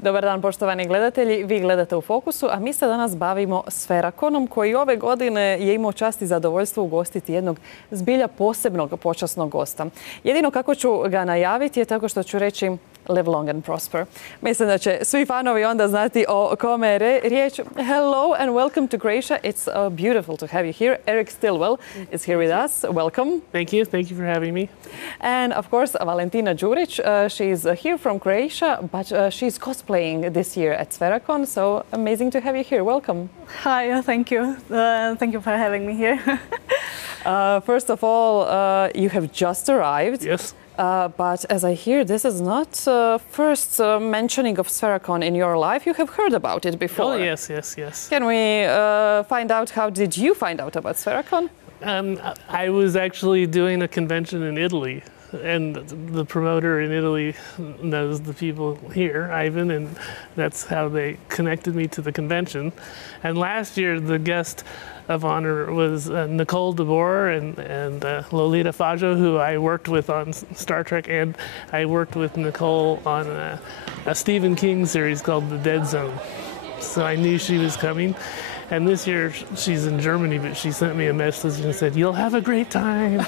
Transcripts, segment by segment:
Dobar dan, poštovani gledatelji. Vi gledate u Fokusu, a mi se danas bavimo Sferakonom, koji ove godine je imao čast i zadovoljstvo ugostiti jednog zbilja posebnog počasnog gosta. Jedino kako ću ga najaviti je tako što ću reći live long and prosper. Mislim da će svi fanovi onda znati o kome je riječ. Hello and welcome to Croatia. It's beautiful to have you here. Eric Stillwell is here with us. Welcome. Thank you. Thank you for having me. And of course, Valentina Đurić. She's here from Croatia, but she's cosplaying this year at Sferakon. So amazing to have you here. Welcome. Hi, thank you. Thank you for having me here. First of all, you have just arrived. Yes. But as I hear, this is not first mentioning of Sferakon in your life. You have heard about it before. Oh, yes, yes, yes. Can we find out how did you find out about Sferakon? I was actually doing a convention in Italy, and the promoter in Italy knows the people here, Ivan, and that's how they connected me to the convention. And last year, the guest of honor was Nicole DeBoer and Lolita Fajo, who I worked with on Star Trek, and I worked with Nicole on a Stephen King series called The Dead Zone. So I knew she was coming. And this year she's in Germany, but she sent me a message and said, "You'll have a great time."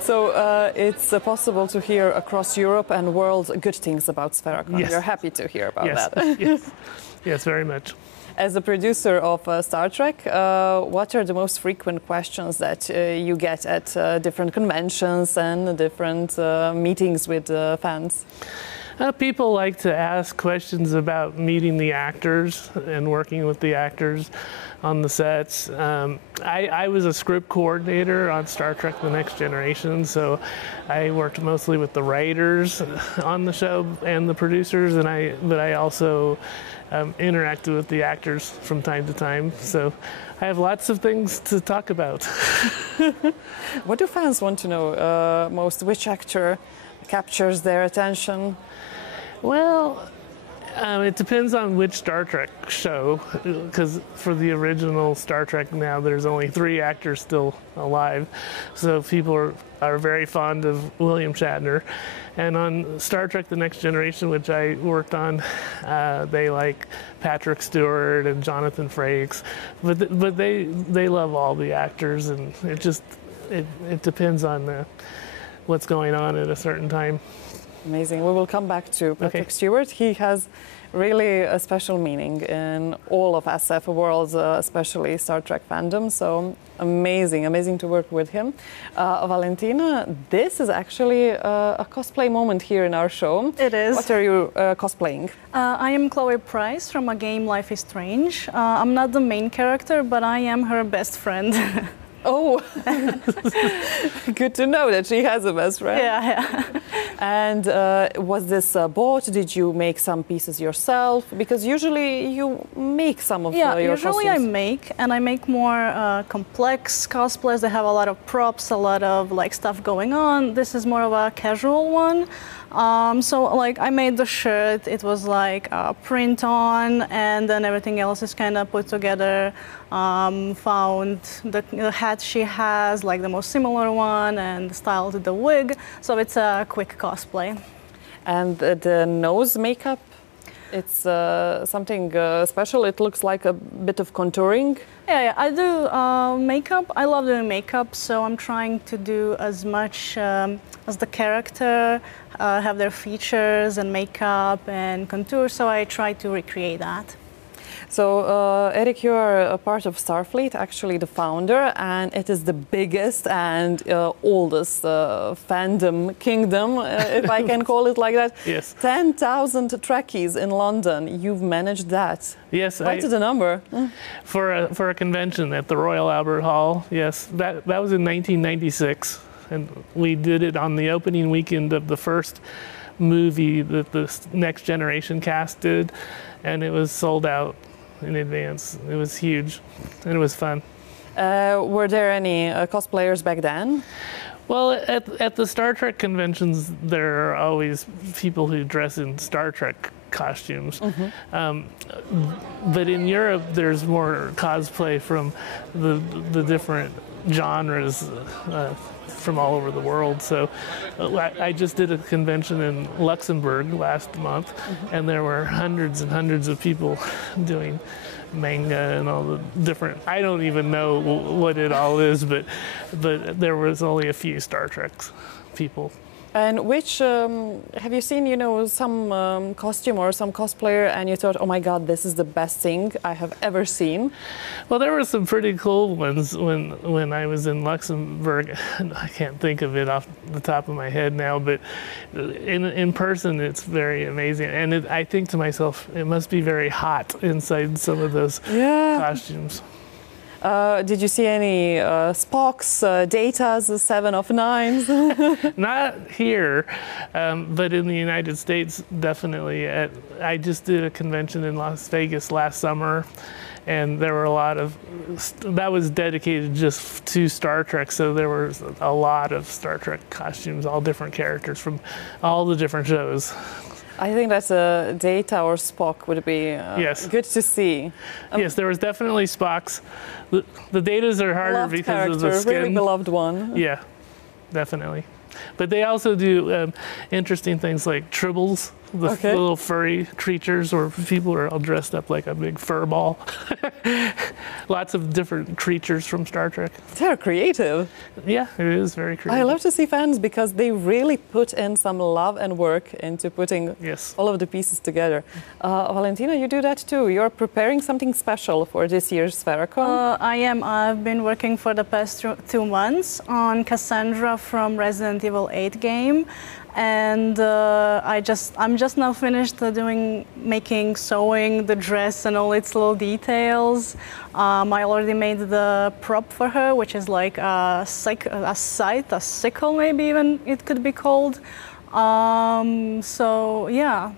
So it's possible to hear across Europe and world good things about Sferakon. Yes. You're happy to hear about Yes, that. yes, yes, very much. As a producer of Star Trek, what are the most frequent questions that you get at different conventions and different meetings with fans? People like to ask questions about meeting the actors and working with the actors on the sets. I was a script coordinator on Star Trek The Next Generation, so I worked mostly with the writers on the show and the producers, but I also interacted with the actors from time to time. So I have lots of things to talk about. What do fans want to know most? Which actor captures their attention? Well, it depends on which Star Trek show, because for the original Star Trek now there's only 3 actors still alive, so people are very fond of William Shatner. And on Star Trek The Next Generation, which I worked on, they like Patrick Stewart and Jonathan Frakes, but they love all the actors, and it depends on what's going on at a certain time. Amazing. We will come back to Patrick Stewart. He has really a special meaning in all of SF worlds, especially Star Trek fandom. So amazing, amazing to work with him. Valentina, this is actually a cosplay moment here in our show. It is. What are you cosplaying? I am Chloe Price from a game Life is Strange. I'm not the main character, but I am her best friend. Oh, good to know that she has a best friend. Yeah. And was this bought? Did you make some pieces yourself? Because usually you make some of your usually costumes. I make more complex cosplays. They have a lot of props, a lot of stuff going on. This is more of a casual one. So I made the shirt, it was a print on, and then everything else is kind of put together. Found the hat she has, the most similar one, and styled the wig. So it's a quick cosplay. And the nose makeup, it's something special. It looks like a bit of contouring. Yeah, I do makeup. I love doing makeup, so I'm trying to do as much as the character, have their features and makeup and contour, so I try to recreate that. So, Eric, you are a part of Starfleet, actually the founder, and it is the biggest and oldest fandom kingdom, if I can call it like that. Yes. 10,000 Trekkies in London. You've managed that. Yes. Quite the number. For a convention at the Royal Albert Hall, yes. That was in 1996, and we did it on the opening weekend of the first movie that the Next Generation cast did, and it was sold out in advance. It was huge, and it was fun. Were there any cosplayers back then? Well, at the Star Trek conventions, there are always people who dress in Star Trek costumes. But in Europe, there's more cosplay from the different genres from all over the world. So I just did a convention in Luxembourg last month, and there were hundreds and hundreds of people doing manga and all the different, I don't even know what it all is, but there was only a few Star Trek people. And which, have you seen, you know, some costume or some cosplayer and you thought, oh my God, this is the best thing I have ever seen? Well, there were some pretty cool ones when I was in Luxembourg. I can't think of it off the top of my head now, but in person, it's very amazing. And I think to myself, it must be very hot inside some of those costumes. Did you see any Spocks, Datas, 7 of 9s? Not here, but in the United States, definitely. I just did a convention in Las Vegas last summer, and there were a lot of, that was dedicated just to Star Trek, so there was a lot of Star Trek costumes, all different characters from all the different shows. I think that a Data or Spock would be good to see. Yes, there was definitely Spocks. The Datas are harder because of the skin. Really beloved one. Yeah, definitely. But they also do interesting things like tribbles, the little furry creatures, or people are all dressed up like a big fur ball. Lots of different creatures from Star Trek. They're creative. Yeah, it is very creative. I love to see fans because they really put in some love and work into putting all of the pieces together. Valentina, you do that too. You're preparing something special for this year's Sferakon. I am. I've been working for the past 2 months on Cassandra from Resident Evil 8 game. And I'm just now finished making sewing the dress and all its little details. I already made the prop for her, which is like a scythe, a sickle maybe even it could be called. So yeah,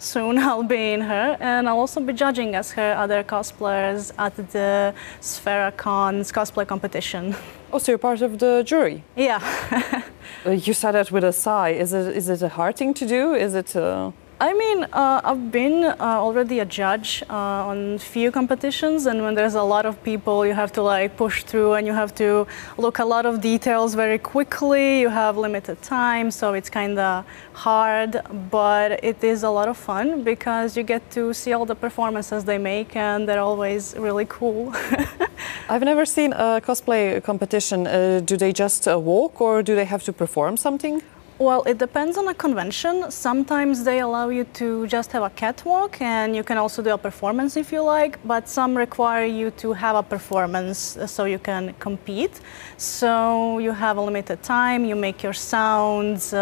soon I'll be in her, and I'll also be judging as her other cosplayers at the Sferakon's cosplay competition. Oh, so you're part of the jury? Yeah. You said that with a sigh. Is it a hard thing to do? Is it? I mean, I've been already a judge on few competitions, and when there's a lot of people, you have to like push through, and you have to look a lot of details very quickly. You have limited time, so it's kind of hard, but it is a lot of fun because you get to see all the performances they make, and they're always really cool. I've never seen a cosplay competition. Do they just walk, or do they have to perform something? Well, it depends on the convention. Sometimes they allow you to just have a catwalk, and you can also do a performance if you like, but some require you to have a performance so you can compete. So you have a limited time, you make your sounds,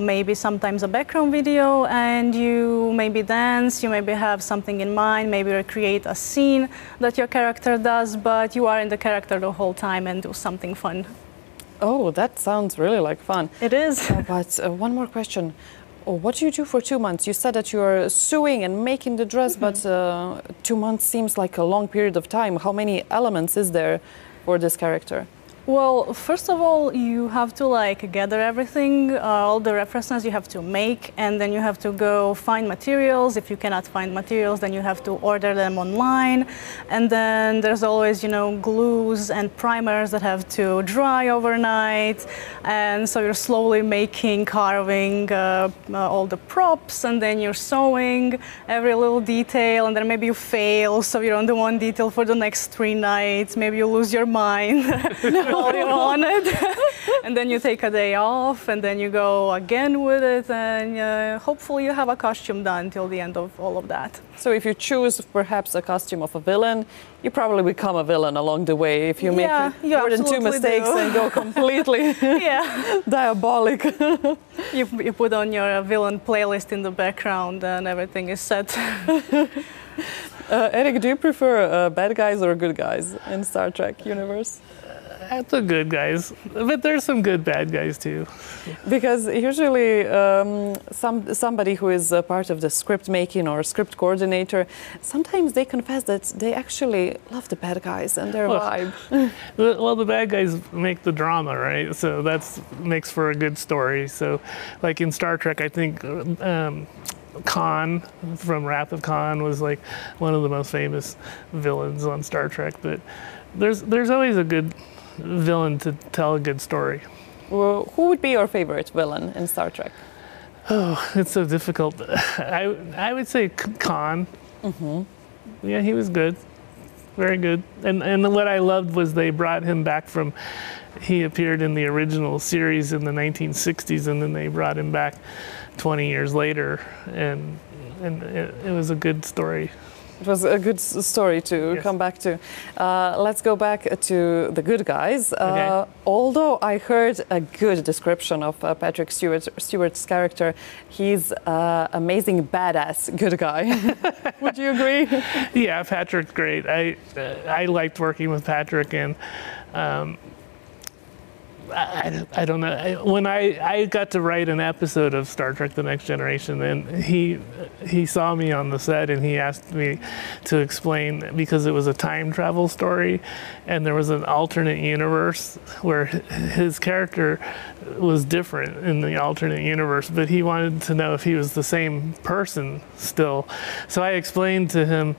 maybe sometimes a background video, and you maybe dance, you maybe have something in mind, maybe recreate a scene that your character does, but you are in the character the whole time and do something fun. Oh, that sounds really like fun. It is. But one more question. What do you do for 2 months? You said that you're sewing and making the dress, but 2 months seems like a long period of time. How many elements is there for this character? Well, first of all, you have to like gather everything, all the references you have to make, and then you have to go find materials. If you cannot find materials, then you have to order them online. And then there's always, you know, glues and primers that have to dry overnight. And so you're slowly making, carving all the props, and then you're sewing every little detail, and then maybe you fail, so you're on the one detail for the next 3 nights. Maybe you lose your mind. While you're on it, and then you take a day off, and then you go again with it, and hopefully you have a costume done till the end of all of that. So if you choose perhaps a costume of a villain, you probably become a villain along the way if you make more than 2 mistakes and go completely diabolic. You put on your villain playlist in the background, and everything is set. Eric, do you prefer bad guys or good guys in Star Trek universe? The good guys, but there's some good bad guys too. Because usually somebody who is a part of the script making or script coordinator, sometimes they confess that they actually love the bad guys and their vibe. Well, the bad guys make the drama, right? So that makes for a good story. So like in Star Trek, I think Khan from Wrath of Khan was like one of the most famous villains on Star Trek. But there's always a good villain to tell a good story. Well, who would be your favorite villain in Star Trek? Oh, it's so difficult. I would say Khan. Mm-hmm. Yeah, he was good. Very good. And what I loved was they brought him back from, he appeared in the original series in the 1960s, and then they brought him back 20 years later, and it was a good story. It was a good story to come back to. Let's go back to the good guys. Okay. Although I heard a good description of Patrick Stewart's character, he's an amazing badass good guy. Would you agree? Yeah, Patrick's great. I liked working with Patrick, and I don't know. When I got to write an episode of Star Trek: The Next Generation, and he saw me on the set, and he asked me to explain, because it was a time travel story, and there was an alternate universe where his character was different in the alternate universe, but he wanted to know if he was the same person still. So I explained to him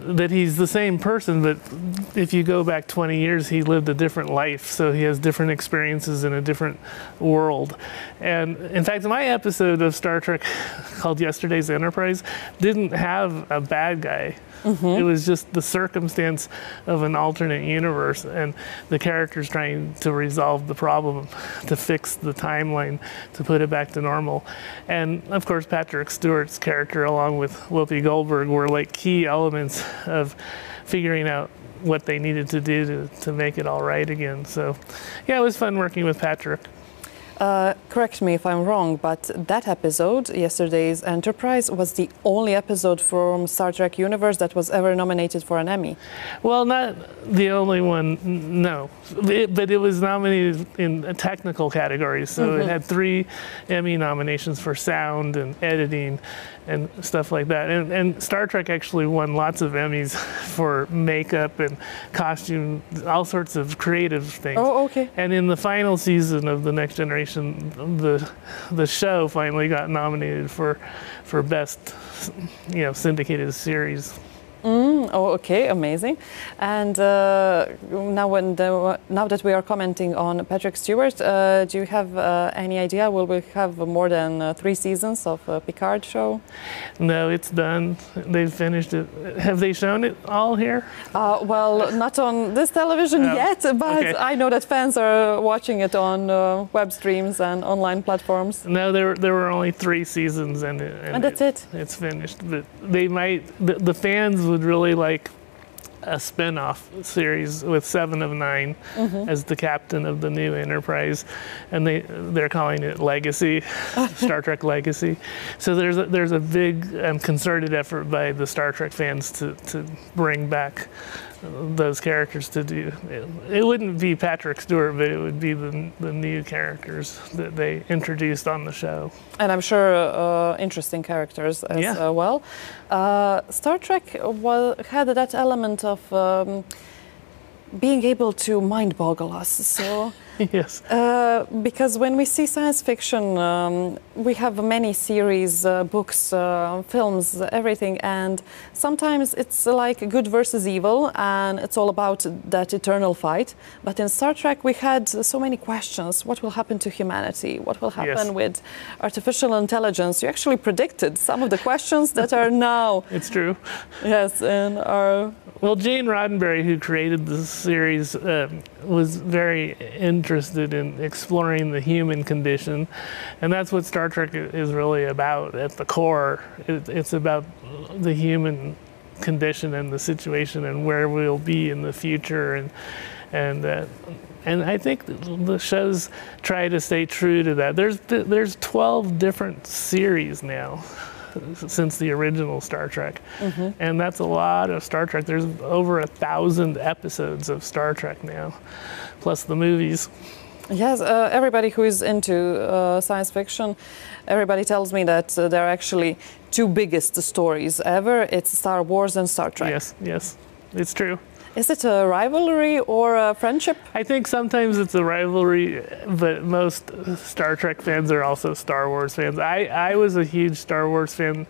that he's the same person, but if you go back 20 years, he lived a different life, so he has different experiences in a different world. And in fact, my episode of Star Trek called Yesterday's Enterprise didn't have a bad guy. Mm-hmm. It was just the circumstance of an alternate universe, and the characters trying to resolve the problem, to fix the timeline, to put it back to normal. And of course, Patrick Stewart's character, along with Whoopi Goldberg, were like key elements of figuring out what they needed to do to make it all right again. So yeah, it was fun working with Patrick. Correct me if I'm wrong, but that episode, Yesterday's Enterprise, was the only episode from Star Trek universe that was ever nominated for an Emmy. Well, not the only one, no. But it was nominated in technical categories. So it had 3 Emmy nominations for sound and editing and stuff like that. And Star Trek actually won lots of Emmys for makeup and costume, all sorts of creative things. Oh, okay. And in the final season of The Next Generation, the show finally got nominated for best, syndicated series. Oh, okay, amazing. And now that we are commenting on Patrick Stewart, do you have any idea? Will we have more than 3 seasons of Picard show? No, it's done. They've finished it. Have they shown it all here? Well, not on this television yet, but okay. I know that fans are watching it on web streams and online platforms. No, there were only 3 seasons, and that's it. It's finished. But they might. The fans would really like a spin-off series with 7 of 9 as the captain of the new Enterprise, and they're calling it Legacy, Star Trek Legacy. So there's a big concerted effort by the Star Trek fans to bring back those characters to do. It wouldn't be Patrick Stewart, but it would be the new characters that they introduced on the show. And I'm sure interesting characters as well. Star Trek had that element of being able to mind boggle us. So yes. Because when we see science fiction, we have many series, books, films, everything, and sometimes it's like good versus evil, and it's all about that eternal fight. But in Star Trek, we had so many questions. What will happen to humanity? What will happen with artificial intelligence? You actually predicted some of the questions that are now. It's true. Yes, and are. Well, Gene Roddenberry, who created this series, was very interested in exploring the human condition, and that's what Star Trek is really about at the core. It's about the human condition and the situation and where we'll be in the future, and I think the shows try to stay true to that. There's 12 different series now since the original Star Trek. And that's a lot of Star Trek. There's over 1,000 episodes of Star Trek now, plus the movies. Yes, everybody who is into science fiction, everybody tells me that there are actually 2 biggest stories ever. It's Star Wars and Star Trek. Yes, it's true. Is it a rivalry or a friendship? I think sometimes it's a rivalry, but most Star Trek fans are also Star Wars fans. I was a huge Star Wars fan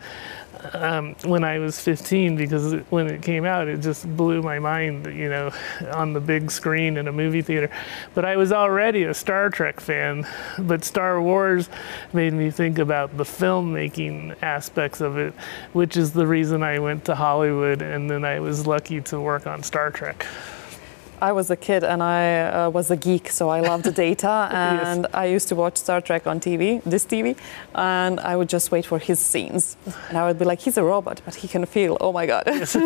when I was 15, because when it came out, it just blew my mind, you know, on the big screen in a movie theater. But I was already a Star Trek fan, but Star Wars made me think about the filmmaking aspects of it, which is the reason I went to Hollywood, and then I was lucky to work on Star Trek. I was a kid and I was a geek, so I loved the data, and Yes. I used to watch Star Trek on TV, this TV, and I would just wait for his scenes. And I would be like, he's a robot, but he can feel, oh my God. Yes.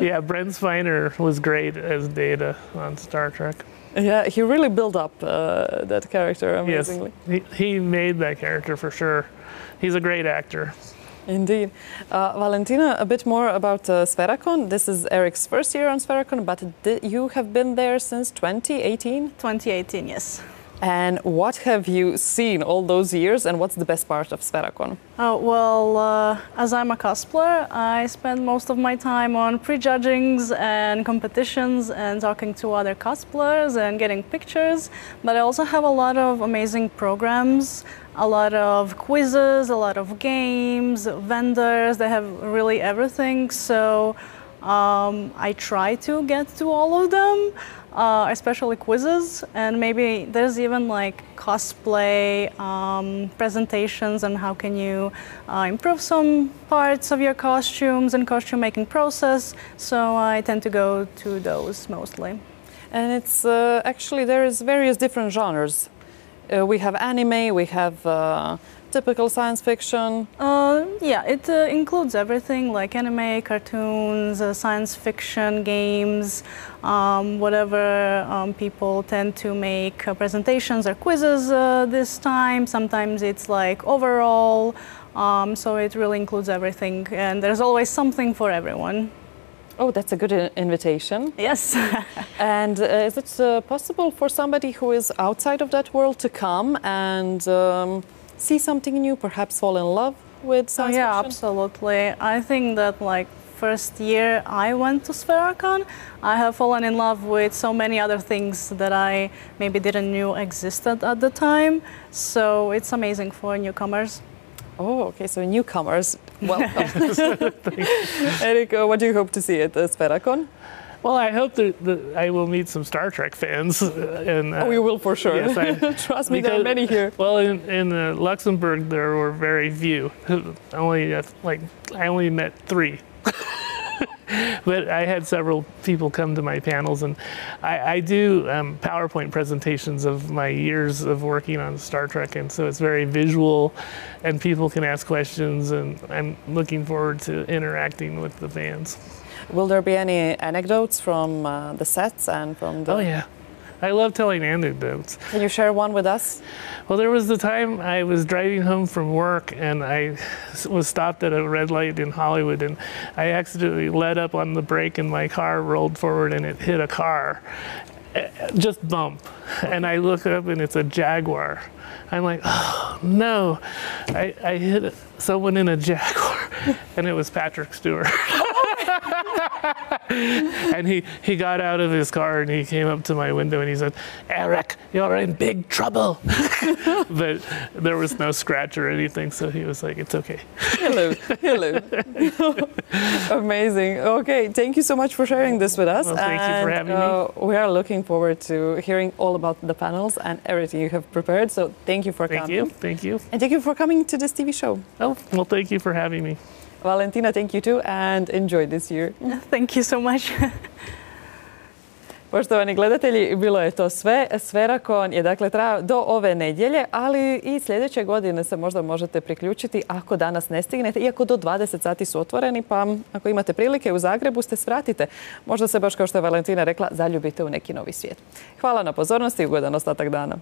Yeah, Brent Spiner was great as Data on Star Trek. Yeah, he really built up that character amazingly. Yes, he made that character for sure. He's a great actor. Indeed. Valentina, a bit more about Sferakon. This is Eric's first year on Sferakon, but you have been there since 2018? 2018, yes. And what have you seen all those years, and what's the best part of Sferakon? Oh, well, as I'm a cosplayer, I spend most of my time on prejudgings and competitions and talking to other cosplayers and getting pictures. But I also have a lot of amazing programs, a lot of quizzes, a lot of games, vendors. They have really everything. So I try to get to all of them. Especially quizzes, and maybe there's even like cosplay presentations and how can you improve some parts of your costumes and costume making process. So I tend to go to those mostly. And it's actually, there is various different genres. We have anime, we have typical science fiction. Yeah, it includes everything like anime, cartoons, science fiction, games, whatever people tend to make presentations or quizzes this time. Sometimes it's like overall, so it really includes everything, and there's always something for everyone. Oh, that's a good invitation. Yes. And is it possible for somebody who is outside of that world to come and see something new, perhaps fall in love with science yeah, fiction? absolutely. I think that like first year I went to Sferakon, I have fallen in love with so many other things that I maybe didn't know existed at the time. So it's amazing for newcomers. Oh, okay, so newcomers, welcome. Eric, what do you hope to see at Sferakon? Well, I hope that I will meet some Star Trek fans. And, Oh, you will for sure. Yes, Trust me, there are many here. Well, in Luxembourg, there were very few. I only met 3. But I had several people come to my panels, and I do PowerPoint presentations of my years of working on Star Trek, and so it's very visual, and people can ask questions, and I'm looking forward to interacting with the fans. Will there be any anecdotes from the sets and from the... Oh, yeah. I love telling anecdotes. Can you share one with us? Well, there was the time I was driving home from work, and I was stopped at a red light in Hollywood, and I accidentally let up on the brake, and my car rolled forward, and it hit a car. Just bump. And I look up, and it's a Jaguar. I'm like, oh, no. I hit someone in a Jaguar, and it was Patrick Stewart. And he got out of his car and he came up to my window and he said, "Eric, you're in big trouble." But there was no scratch or anything, so he was like, "It's okay." Hello, hello. Amazing. Okay, thank you so much for sharing this with us. Well, thank you for having me. We are looking forward to hearing all about the panels and everything you have prepared. So thank you for coming. Thank you. And thank you for coming to this TV show. Oh, well, thank you for having me. Valentina, thank you too, and enjoy this year. Thank you so much. Poštovani gledatelji, bilo je to sve. Sferakon je dakle trajao do ove nedjelje, ali i sljedeće godine se možda možete priključiti ako danas ne stignete, iako do 20 sati su otvoreni, pa ako imate prilike u Zagrebu ste svratite. Možda se baš kao što je Valentina rekla, zaljubite u neki novi svijet. Hvala na pozornosti i ugodan ostatak dana.